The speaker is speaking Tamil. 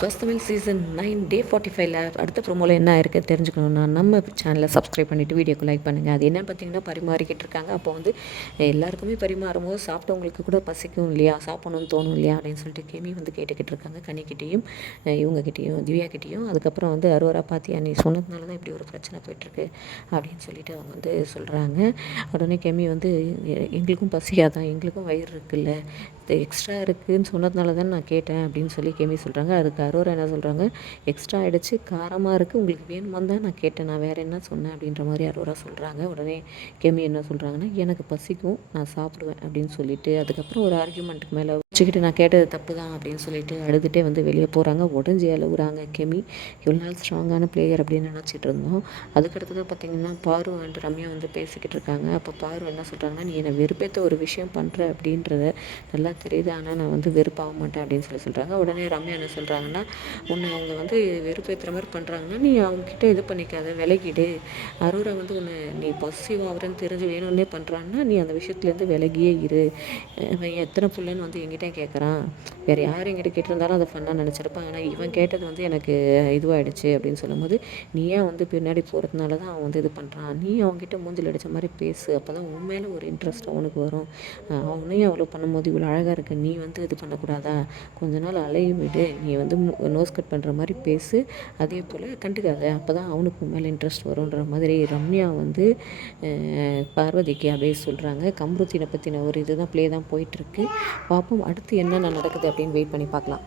பஸ் தமிழ் சீசன் 9 டே 45ல் அடுத்த ப்ரோமோவில் என்ன இருக்குது தெரிஞ்சுக்கணுன்னா நம்ம சேனலை சப்ஸ்கிரைப் பண்ணிவிட்டு வீடியோக்கு லைக் பண்ணுங்கள். அது என்னென்னு பார்த்தீங்கன்னா பரிமாறிக்கிட்டு இருக்காங்க. அப்போ வந்து எல்லாருக்குமே பரிமாறும் போது சாப்பிட்டவங்களுக்கு கூட பசிக்கும் இல்லையா, சாப்பிடணும்னு தோணும் இல்லையா அப்படின்னு சொல்லிட்டு கேமி வந்து கேட்டுக்கிட்டு இருக்காங்க. கனிக்கிட்டேயும் இவங்ககிட்டையும் திவ்யாக்கிட்டேயும். அதுக்கப்புறம் வந்து அரோரா பார்த்தியா நீ சொன்னதுனால தான் இப்படி ஒரு பிரச்சனை போயிட்டுருக்கு அப்படின்னு சொல்லிட்டு அவங்க வந்து சொல்கிறாங்க. உடனே கேமி வந்து எங்களுக்கும் பசியாதான், எங்களுக்கும் வயிறு இருக்குல்ல, இது எக்ஸ்ட்ரா இருக்குதுன்னு சொன்னதுனால தான் நான் கேட்டேன் அப்படின்னு சொல்லி கேமி சொல்கிறாங்க. அதுக்கு அரோரா என்ன சொல்கிறாங்க, எக்ஸ்ட்ரா ஆகிடுச்சு, காரமாக இருக்குது, உங்களுக்கு வேணுமான்னு தான் நான் கேட்டேன், நான் வேறு என்ன சொன்னேன் அப்படின்ற மாதிரி அரோரா சொல்கிறாங்க. உடனே கேமி என்ன சொல்கிறாங்கன்னா, எனக்கு பசிக்கும், நான் சாப்பிடுவேன் அப்படின்னு சொல்லிட்டு அதுக்கப்புறம் ஒரு ஆர்கியூமெண்ட்டுக்கு மேலே வச்சுக்கிட்டு நான் கேட்டது தப்பு தான் அப்படின்னு சொல்லிட்டு அழுதுகிட்டே வந்து வெளியே போகிறாங்க. உடஞ்சி அழுகுறாங்க கெமி. இவ்வளோ நாள் ஸ்ட்ராங்கான பிளேயர் அப்படின்னு நினச்சிட்டு இருந்தோம். அதுக்கடுத்தது பார்த்திங்கன்னா பாரு அண்ட் ரம்யா வந்து பேசிக்கிட்டு இருக்காங்க. அப்போ பாரு என்ன சொல்கிறாங்கன்னா, நீ என்னை வெறுப்பேற்ற ஒரு விஷயம் பண்ணுற அப்படின்றத நல்லா தெரியுது, ஆனால் நான் வந்து வெறுப்பாக மாட்டேன் அப்படின்னு சொல்கிறாங்க. உடனே ரம்யா என்ன சொல்கிறாங்கன்னா, உன்னை அவங்க வந்து வெறுப்பேற்றுற மாதிரி பண்ணுறாங்கன்னா நீ அவங்கக்கிட்ட இது பண்ணிக்காத, விலகிடு. அரோரா வந்து உன்னை நீ பாசிட்டிவ் ஆகிறேன்னு தெரிஞ்சு வேணும்னே பண்ணுறான்னா நீ அந்த விஷயத்துலேருந்து விலகியே இரு. இவன் எத்தனை பிள்ளைன்னு வந்து என்கிட்ட கேட்குறான், வேறு யார் என்கிட்ட கேட்டிருந்தாலும் அதை ஃபன்னாக நினச்சிருப்பான், ஆனால் இவன் கேட்டது வந்து எனக்கு இதுவாகிடுச்சு அப்படின்னு சொல்லும்போது, நீ ஏன் வந்து பின்னாடி போகிறதுனால தான் அவன் வந்து இது பண்ணுறான், நீ அவங்ககிட்ட மூஞ்சில் அடித்த மாதிரி பேசு, அப்போ தான் உன் மேலே ஒரு இன்ட்ரெஸ்ட் அவனுக்கு வரும். அவனையும் அவ்வளோ பண்ணும்போது இவ்வளோ அழகாக இருக்க நீ வந்து இது பண்ணக்கூடாதா, கொஞ்ச நாள் அலைய விடு, நீ வந்து நோஸ் கட் பண்ணுற மாதிரி பேசு, அதே போல் கண்டுக்காத, அப்போ தான் அவனுக்கு மேலே இன்ட்ரெஸ்ட் வரும்ன்ற மாதிரி ரம்யா வந்து பார்வதிக்கு அப்படியே சொல்கிறாங்க. கம்ருதீனை பற்றின ஒரு இதுதான் ப்ளே தான் போயிட்டுருக்கு. பார்ப்போம் அடுத்து என்னென்ன நடக்குது அப்படின்னு வெயிட் பண்ணி பார்க்கலாம்.